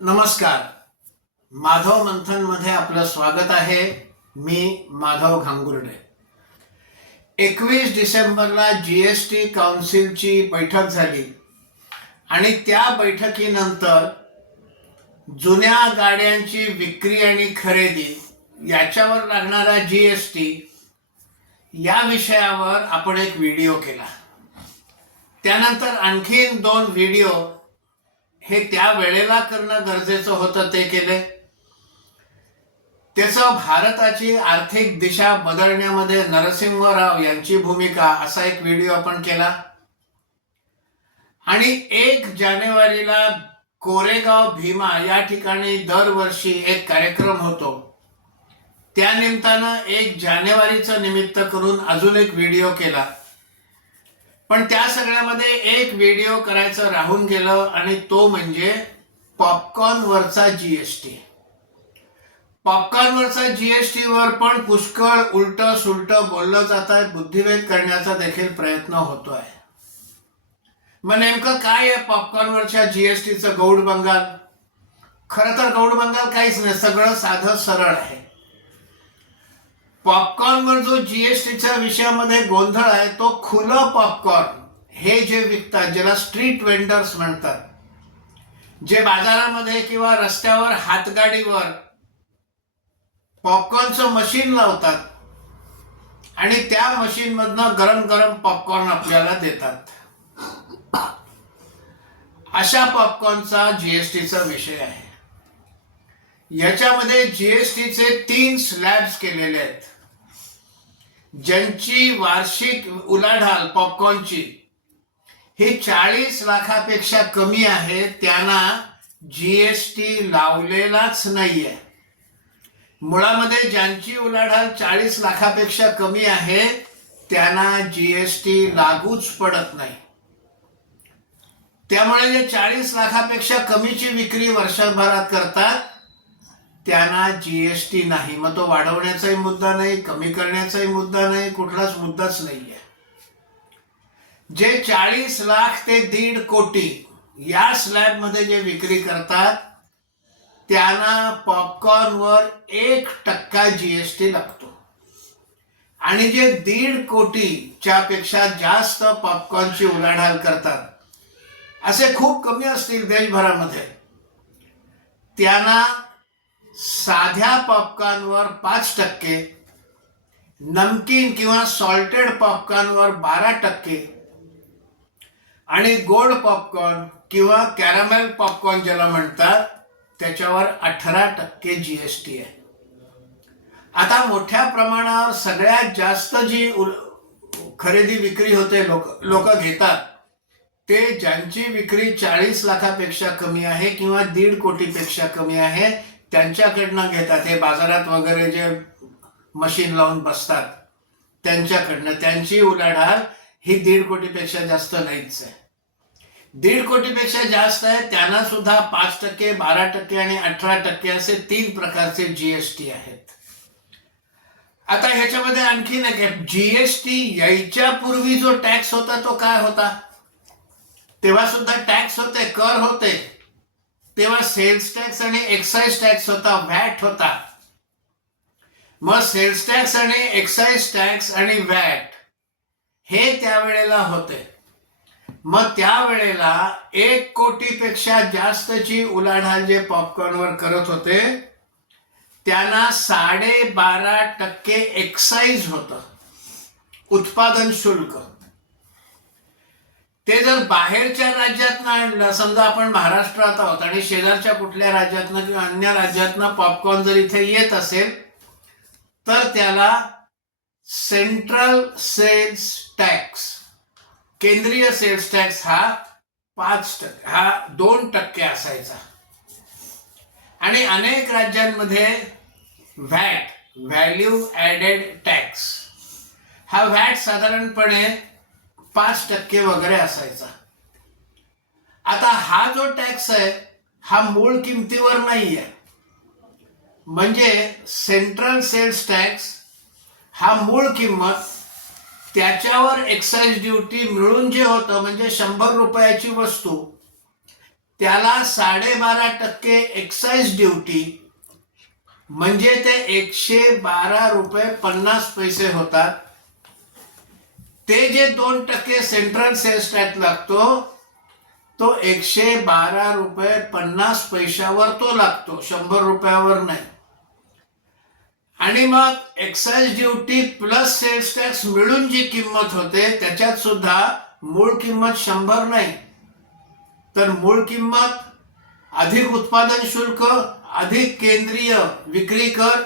नमस्कार. माधव मंथनमध्ये आपलं स्वागत आहे. मी माधव घांगुर्डे एकवीस डिसेंबरला जी एस टी काउन्सिलची बैठक झाली. आणि त्या बैठकीनंतर जुन्या गाड्यांची विक्री आणि खरेदी याच्यावर लागणारा जी एस टी या विषयावर आपण एक व्हिडिओ केला. त्यानंतर आणखीन दोन व्हिडिओ हे त्या वेळेला करणं गरजेचं होतं ते केले त्याचं भारताची आर्थिक दिशा बदलण्यामध्ये नरसिंह राव यांची भूमिका असा एक व्हिडिओ आपण केला. आणि एक जानेवारीला कोरेगाव भीमा या ठिकाणी दरवर्षी एक कार्यक्रम होतो. त्या निमित्तानं एक जानेवारीचं निमित्त करून अजून एक व्हिडिओ केला. पण त्या सगळ्यामध्ये एक व्हिडिओ करायचं राहून गेलं आणि तो म्हणजे पॉपकॉर्नवरचा जीएसटी पॉपकॉर्नवरचा जीएसटी वर पण पुष्कळ उलट सुलट बोललं जात आहे बुद्धिभेद करण्याचा देखील प्रयत्न होतोय. मग नेमकं काय आहे पॉपकॉर्नवरच्या जीएसटीचं गौड बंगाल? खरं तर गौड बंगाल काहीच नाही सगळं साधं सरळ आहे. पॉपकॉर्नवर जो जीएसटीच्या विषयामध्ये गोंधळ आहे तो खुलं पॉपकॉर्न हे जे विकतात ज्याला स्ट्रीट वेंडर्स म्हणतात जे बाजारामध्ये किंवा रस्त्यावर हातगाडीवर पॉपकॉर्नचं मशीन लावतात आणि त्या मशीनमधनं गरम गरम पॉपकॉर्न आपल्याला देतात. अशा पॉपकॉर्नचा जीएसटीचा विषय आहे. याच्यामध्ये जीएसटीचे तीन स्लॅब्स केलेले आहेत. ज्यांची वार्षिक उलाढाल पॉपकॉर्नची ही चाळीस लाखापेक्षा कमी आहे त्यांना जीएसटी लावलेलाच नाहीये. मुळामध्ये ज्यांची उलाढाल चाळीस लाखापेक्षा कमी आहे त्यांना जीएसटी लागूच पडत नाही. त्यामुळे जे चाळीस लाखापेक्षा कमीची विक्री वर्षभरात करतात. त्यांना जीएसटी नाही. मग तो वाढवण्याचाही मुद्दा नाही कमी करण्याचाही मुद्दा नाही कुठलाच मुद्दाच नाहीये. जे चाळीस लाख ते दीड कोटी या स्लॅबमध्ये जे विक्री करतात त्यांना पॉपकॉर्नवर एक टक्का जीएसटी लागतो. आणि जे दीड कोटीच्या पेक्षा जास्त पॉपकॉर्नची उलाढाल करतात असे खूप कमी असतील देशभरामध्ये. त्यांना साध्या पॉपकॉर्नवर पाच टक्के नमकीन किंवा सॉल्टेड पॉपकॉर्नवर बारा टक्के आणि गोड पॉपकॉर्न किंवा कॅरामेल पॉपकॉर्न ज्याला म्हणतात त्याच्यावर अठरा टक्के जीएसटी आहे. आता मोठ्या प्रमाणावर सगळ्यात जास्त जी खरेदी विक्री होते लोक लोक घेतात ते ज्यांची विक्री चाळीस लाखापेक्षा कमी आहे किंवा दीड कोटीपेक्षा कमी आहे त्यांच्याकडनं घेतात. हे बाजारात वगैरे जे मशीन लावून बसतात त्यांच्याकडनं. त्यांची उलाढाल ही दीड कोटीपेक्षा जास्त नाहीच आहे. दीड कोटीपेक्षा जास्त आहे त्यांना सुद्धा पाच टक्के बारा टक्के आणि अठरा टक्के असे तीन प्रकारचे जीएसटी आहेत. आता ह्याच्यामध्ये आणखीन एक जीएसटी यायच्या पूर्वी जो टॅक्स होता तो काय होता? तेव्हा सुद्धा टॅक्स होते कर होते. तेव्हा सेल्स टॅक्स आणि एक्साइज टॅक्स होता व्हॅट होता. मग सेल्स टॅक्स आणि एक्साइज टॅक्स आणि व्हॅट हे त्यावेळेला होते. मग त्यावेळेला एक कोटीपेक्षा जास्तची उलाढाल जे पॉपकॉर्नवर करत होते त्यांना साडेबारा टक्के एक्साइज होतं. उत्पादन शुल्क. ते जर बाहेरच्या राज्यातनं आणलं समजा आपण महाराष्ट्रात आहोत आणि शेजारच्या कुठल्या राज्यातनं किंवा अन्य राज्यातनं पॉपकॉर्न जर इथे येत असेल तर त्याला सेंट्रल सेल्स टॅक्स केंद्रीय सेल्स टॅक्स हा पाच टक्के हा दोन टक्के असायचा. आणि अनेक राज्यांमध्ये व्हॅट व्हॅल्यू ॲडेड टॅक्स हा व्हॅट साधारणपणे पाच टक्के वगैरे असायचा. आता हा जो टॅक्स आहे हा मूळ किमतीवर नाही आहे म्हणजे सेंट्रल सेल्स टॅक्स हा मूळ किंमत त्याच्यावर एक्साइज ड्युटी मिळून जे होतं म्हणजे शंभर रुपयाची वस्तू त्याला साडेबारा टक्के एक्साईज ड्युटी म्हणजे ते एकशे बारा रुपये पन्नास पैसे होतात. ते जे दोन टक्के सेंट्रल सेल्स टॅक्स लागतो तो एकशे बारा रुपये पन्नास पैशावर तो लागतो शंभर रुपयावर नाही. आणि मग excise duty plus sales tax मिळून जी किंमत होते त्याच्यात सुद्धा मूळ किंमत शंभर नाही. तर मूळ किंमत अधिक उत्पादन शुल्क अधिक केंद्रीय विक्री कर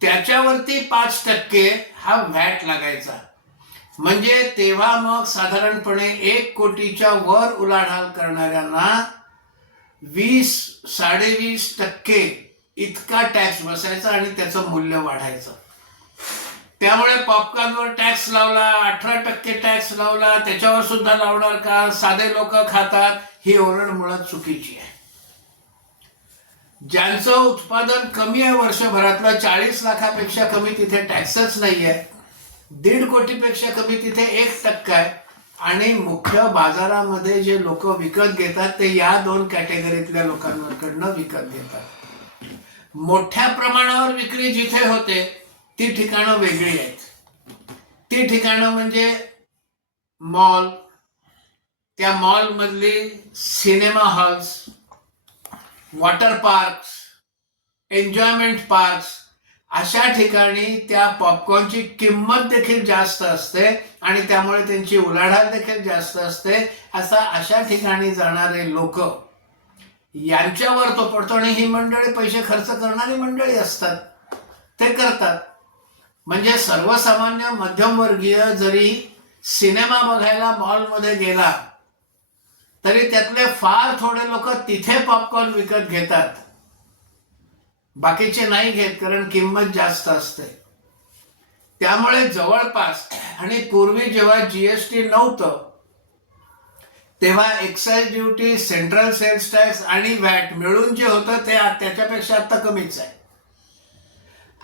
त्याच्यावरती पाच टक्के हा व्हॅट लागायचा. म्हणजे तेव्हा मग साधारणपणे एक कोटीच्या वर उलाढाल करणाऱ्यांना वीस साडेवीस टक्के इतका टॅक्स बसायचा आणि त्याचं मूल्य वाढायचं. त्यामुळे पॉपकॉर्नवर टॅक्स लावला अठरा टक्के टॅक्स लावला त्याच्यावर सुद्धा लावणार का? साधे लोक खातात. ही ओरड मुळात चुकीची आहे. ज्यांचं उत्पादन कमी आहे वर्षभरातलं चाळीस लाखापेक्षा कमी तिथे टॅक्सच नाही आहे दीड कोटीपेक्षा कमी तिथे एक टक्का आहे. आणि मुख्य बाजारामध्ये जे लोक विकत घेतात ते या दोन कॅटेगरीतल्या लोकांकडनं विकत घेतात. मोठ्या प्रमाणावर विक्री जिथे होते ती ठिकाणं वेगळी आहेत. ती ठिकाणं म्हणजे मॉल. त्या मॉलमधली cinema halls water parks enjoyment parks अशा ठिकाणी त्या पॉपकॉर्नची किंमत देखील जास्त असते आणि त्यामुळे त्यांची उलाढाल देखील जास्त असते असा अशा ठिकाणी जाणारे लोक यांच्यावर तो पडतो आणि ही मंडळी पैसे खर्च करणारी मंडळी असतात. ते करतात. म्हणजे सर्वसामान्य मध्यमवर्गीय जरी सिनेमा बघायला मॉलमध्ये गेला तरी त्यातले फार थोडे लोक तिथे पॉपकॉर्न विकत घेतात. बाकीचे नाही घेत कारण किंमत जास्त असते. त्यामुळे जवळपास आणि पूर्वी जेव्हा जीएसटी नव्हतं तेव्हा excise duty central sales tax आणि व्हॅट मिळून जे होतं ते त्याच्यापेक्षा आता कमीच आहे.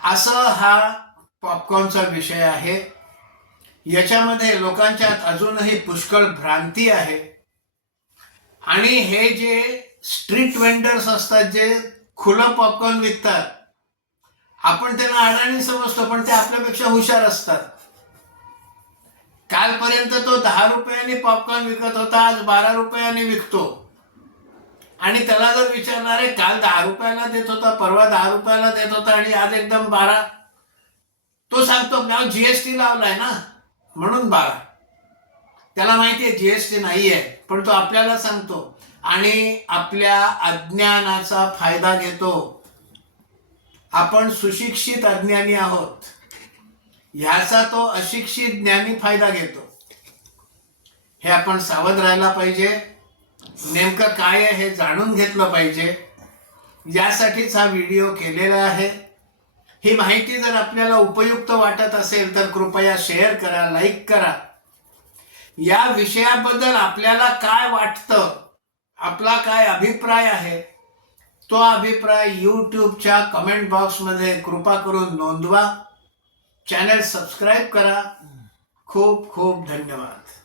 असं हा पॉपकॉर्नचा विषय आहे. याच्यामध्ये लोकांच्यात अजूनही पुष्कळ भ्रांती आहे. आणि हे जे स्ट्रीट वेंडर्स असतात जे खुलं पॉपकॉर्न विकतात. आपण त्यांना अडाणी समजतो पण ते आपल्यापेक्षा हुशार असतात. कालपर्यंत तो दहा रुपयाने पॉपकॉर्न विकत होता आज बारा रुपयाने विकतो. आणि त्याला जर विचारणार आहे काल दहा रुपयाला देत होता परवा दहा रुपयाला देत होता आणि आज एकदम बारा. तो सांगतो मी जीएसटी लावलाय ना म्हणून बारा. त्याला माहिती आहे जीएसटी नाही आहे पण तो आपल्याला सांगतो. आणि आपल्या अज्ञानाचा फायदा घेतो. आपण सुशिक्षित अज्ञानी आहोत. ह्याचा तो अशिक्षित ज्ञानी फायदा घेतो. हे आपण सावध राहायला पाहिजे. नेमकं काय आहे हे जाणून घेतलं पाहिजे. यासाठीच हा व्हिडिओ केलेला आहे. ही माहिती जर आपल्याला उपयुक्त वाटत असेल तर कृपया शेअर करा लाईक करा. या विषयाबद्दल आपल्याला काय वाटतं? आपला काय अभिप्राय आहे? तो अभिप्राय यूट्यूबच्या कमेंट बॉक्समध्ये कृपा करून नोंदवा. चॅनल सबस्क्राईब करा. खूप खूप धन्यवाद.